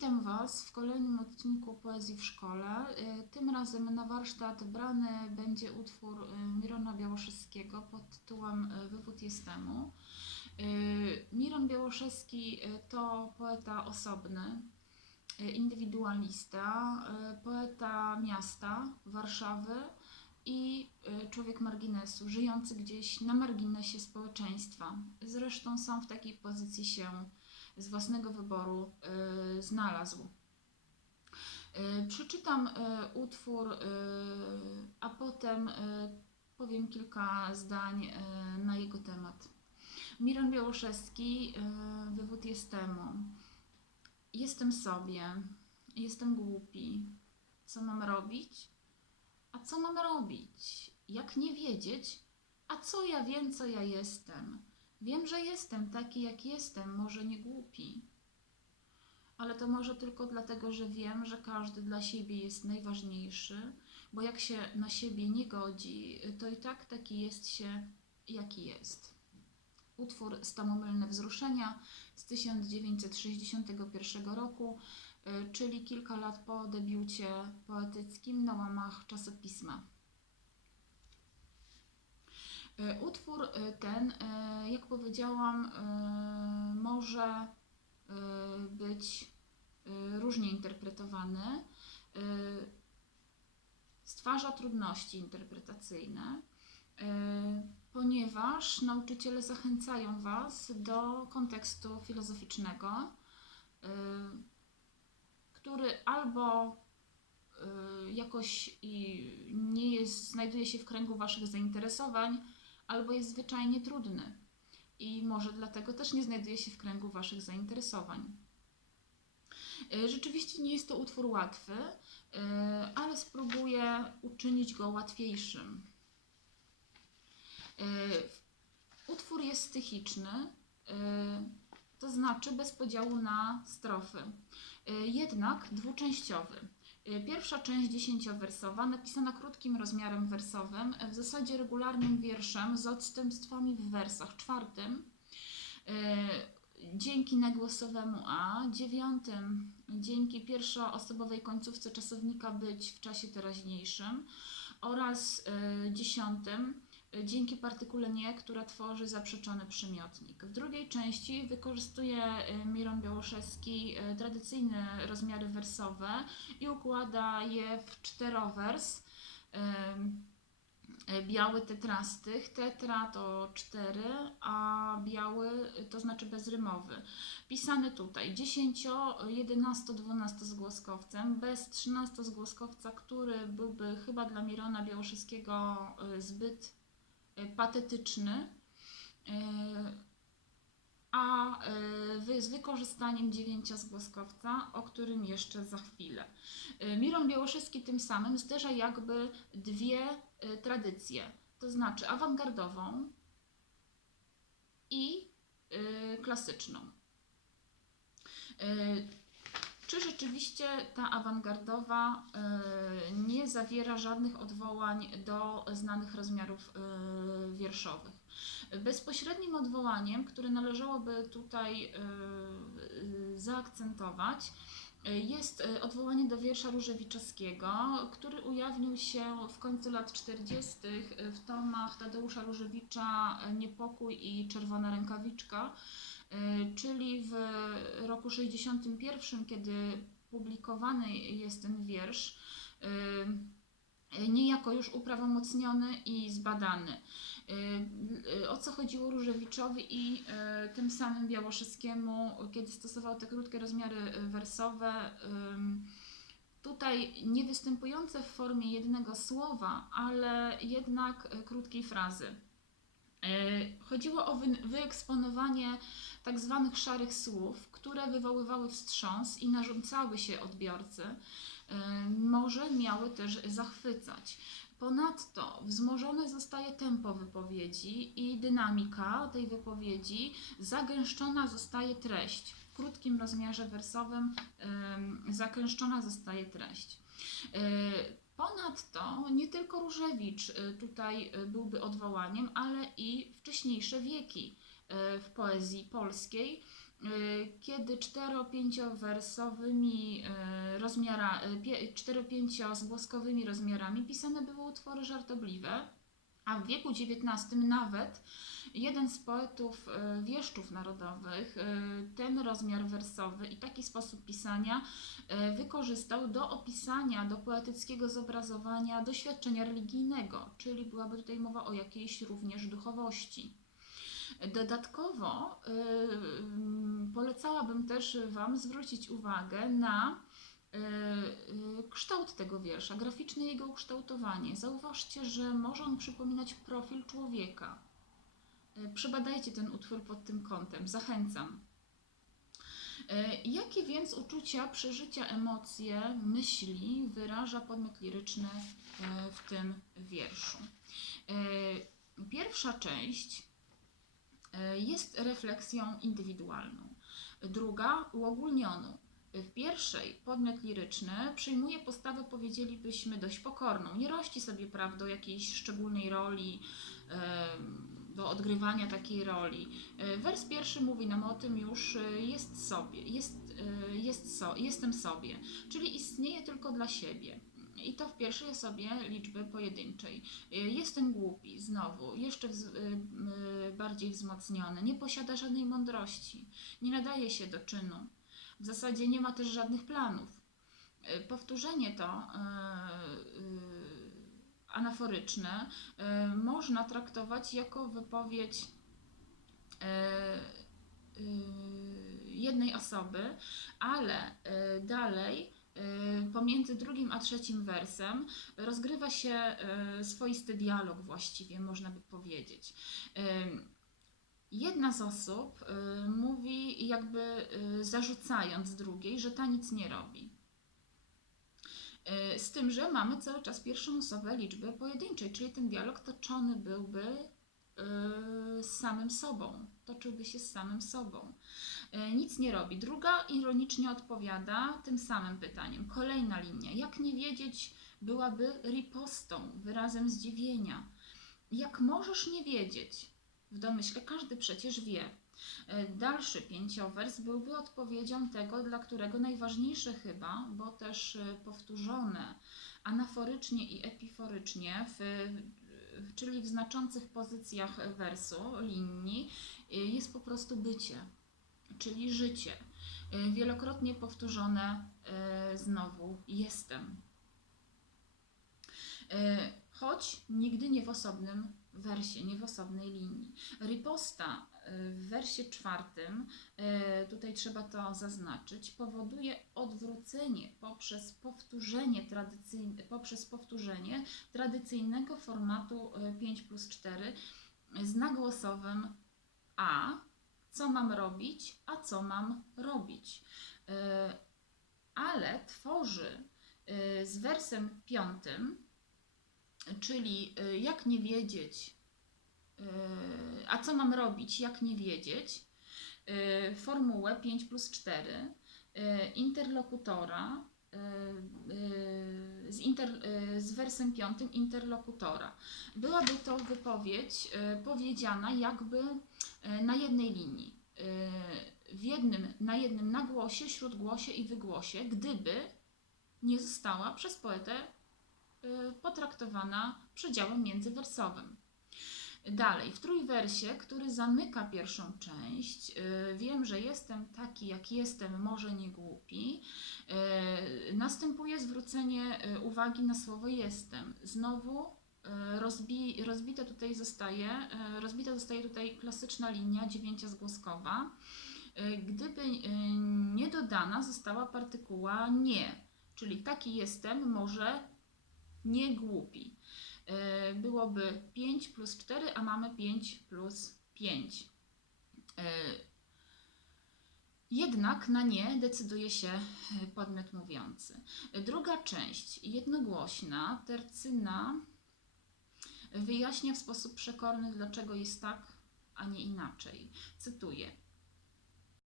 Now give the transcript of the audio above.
Witam Was w kolejnym odcinku Poezji w Szkole. Y, Tym razem na warsztat brany będzie utwór y, Mirona Białoszewskiego pod tytułem y, Wywód jestemu. Miron Białoszewski to poeta osobny, indywidualista, poeta miasta, Warszawy i człowiek marginesu, żyjący gdzieś na marginesie społeczeństwa. Zresztą sam w takiej pozycji się z własnego wyboru y, znalazł. Y, przeczytam y, utwór, y, a potem y, powiem kilka zdań y, na jego temat. Miron Białoszewski, y, Wywód jestemu. Jestem sobie, jestem głupi. Co mam robić? A co mam robić? Jak nie wiedzieć? A co ja wiem, co ja jestem? Wiem, że jestem taki, jak jestem, może nie głupi. Ale to może tylko dlatego, że wiem, że każdy dla siebie jest najważniejszy, bo jak się na siebie nie godzi, to i tak taki jest się, jaki jest. Utwór Stamomylne Wzruszenia z 1961 roku, y, czyli kilka lat po debiucie poetyckim na łamach czasopisma. Y, Utwór y, ten, y, jak powiedziałam, może być różnie interpretowany. Stwarza trudności interpretacyjne, ponieważ nauczyciele zachęcają Was do kontekstu filozoficznego, który albo jakoś nie jest, znajduje się w kręgu Waszych zainteresowań, albo jest zwyczajnie trudny i może dlatego też nie znajduje się w kręgu Waszych zainteresowań. Y, Rzeczywiście nie jest to utwór łatwy, y, ale spróbuję uczynić go łatwiejszym. Y, Utwór jest stychiczny, to znaczy bez podziału na strofy, jednak dwuczęściowy. Y, Pierwsza część dziesięciowersowa, napisana krótkim rozmiarem wersowym, w zasadzie regularnym wierszem z odstępstwami w wersach. Czwartym, y, dzięki nagłosowemu A, dziewiątym, dzięki pierwszoosobowej końcówce czasownika być w czasie teraźniejszym oraz y, dziesiątym, y, dzięki partykule nie, która tworzy zaprzeczony przymiotnik. W drugiej części wykorzystuje y, Miron Białoszewski y, tradycyjne rozmiary wersowe i układa je w czterowers. Y, Biały tetrastych, tetra to cztery, a biały to znaczy bezrymowy. Pisany tutaj 10, 11, 12 zgłoskowcem, bez 13 zgłoskowca, który byłby chyba dla Mirona Białoszewskiego zbyt patetyczny. Y, a wy, z wykorzystaniem dziewięcia zgłoskowca, o którym jeszcze za chwilę. Miron Białoszewski tym samym zderza jakby dwie tradycje, to znaczy awangardową i klasyczną. Czy rzeczywiście ta awangardowa y, nie zawiera żadnych odwołań do znanych rozmiarów y, wierszowych? Bezpośrednim odwołaniem, które należałoby tutaj y, zaakcentować, jest odwołanie do wiersza Różewiczowskiego, który ujawnił się w końcu lat 40. w tomach Tadeusza Różewicza Niepokój i Czerwona Rękawiczka, czyli w roku 61, kiedy publikowany jest ten wiersz, y, niejako już uprawomocniony i zbadany. Y, y, O co chodziło Różewiczowi i y, tym samym Białoszewskiemu, kiedy stosował te krótkie rozmiary y, wersowe, tutaj nie występujące w formie jednego słowa, ale jednak y, krótkiej frazy. Y, Chodziło o wy- wyeksponowanie tak zwanych szarych słów, które wywoływały wstrząs i narzucały się odbiorcy. Y, Może miały też zachwycać. Ponadto wzmożone zostaje tempo wypowiedzi i dynamika tej wypowiedzi, zagęszczona zostaje treść. W krótkim rozmiarze wersowym ym, zagęszczona zostaje treść. Ponadto nie tylko Różewicz y, tutaj y, byłby odwołaniem, ale i wcześniejsze wieki y, w poezji polskiej. kiedy cztero-pięciowersowymi rozmiara, pie- cztero-pięciozgłoskowymi rozmiarami pisane były utwory żartobliwe, a w wieku XIX nawet jeden z poetów y, wieszczów narodowych y, ten rozmiar wersowy i taki sposób pisania y, wykorzystał do opisania, do poetyckiego zobrazowania doświadczenia religijnego, czyli byłaby tutaj mowa o jakiejś również duchowości. Dodatkowo polecałabym też Wam zwrócić uwagę na kształt tego wiersza, graficzne jego ukształtowanie. Zauważcie, że może on przypominać profil człowieka. Y, Przebadajcie ten utwór pod tym kątem, zachęcam. Y, Jakie więc uczucia, przeżycia, emocje, myśli wyraża podmiot liryczny w tym wierszu? Pierwsza część jest refleksją indywidualną, druga uogólnioną. W pierwszej podmiot liryczny przyjmuje postawę, powiedzielibyśmy, dość pokorną. Nie rości sobie praw do jakiejś szczególnej roli, do odgrywania takiej roli. E, Wers pierwszy mówi nam o tym już, e, jest sobie, jest, e, jest so, jestem sobie, czyli istnieje tylko dla siebie. I to w pierwszej osobie liczby pojedynczej. Jestem głupi, znowu, jeszcze wz, bardziej wzmocniony. Nie posiada żadnej mądrości, nie nadaje się do czynu. W zasadzie nie ma też żadnych planów. E, Powtórzenie to e, y, anaforyczne e, można traktować jako wypowiedź e, jednej osoby, ale e, dalej e, pomiędzy drugim a trzecim wersem rozgrywa się e, swoisty dialog właściwie, można by powiedzieć. Jedna z osób y, mówi, jakby y, zarzucając drugiej, że ta nic nie robi. Y, z tym, że mamy cały czas pierwszą osobę liczby pojedynczej, czyli ten dialog toczony byłby y, z samym sobą, toczyłby się z samym sobą. Y, nic nie robi. Druga ironicznie odpowiada tym samym pytaniem. Kolejna linia. Jak nie wiedzieć, byłaby ripostą, wyrazem zdziwienia. Jak możesz nie wiedzieć? W domyśle każdy przecież wie. E, Dalszy pięciowers byłby odpowiedzią tego, dla którego najważniejsze chyba, bo też e, powtórzone anaforycznie i epiforycznie, w, czyli w znaczących pozycjach wersu, linii, e, jest po prostu bycie, czyli życie. Wielokrotnie powtórzone znowu jestem. Choć nigdy nie w osobnym wersie, nie w osobnej linii. Riposta y, w wersie czwartym, y, tutaj trzeba to zaznaczyć, powoduje odwrócenie poprzez powtórzenie, tradycyjne, poprzez powtórzenie tradycyjnego formatu y, 5 plus 4 z nagłosowym a, co mam robić, a co mam robić. Y, Ale tworzy y, z wersem piątym czyli y, jak nie wiedzieć, y, a co mam robić, jak nie wiedzieć, y, formułę 5 plus 4 y, interlokutora z, inter, z wersem piątym interlokutora. Byłaby to wypowiedź powiedziana jakby na jednej linii. W jednym, na jednym nagłosie, śródgłosie i wygłosie, gdyby nie została przez poetę potraktowana przedziałem międzywersowym. Dalej, w trójwersie, który zamyka pierwszą część, y, wiem, że jestem taki, jak jestem, może nie głupi, y, następuje zwrócenie y, uwagi na słowo jestem. Znowu y, rozbi, rozbite tutaj zostaje, y, rozbita zostaje tutaj klasyczna linia dziewięciozgłoskowa, y, gdyby y, nie dodana została partykuła nie, czyli taki jestem, może nie głupi. E, Byłoby 5 plus 4, a mamy 5 plus 5. E, Jednak na nie decyduje się e, podmiot mówiący. Druga część, jednogłośna, tercyna, wyjaśnia w sposób przekorny, dlaczego jest tak, a nie inaczej. Cytuję.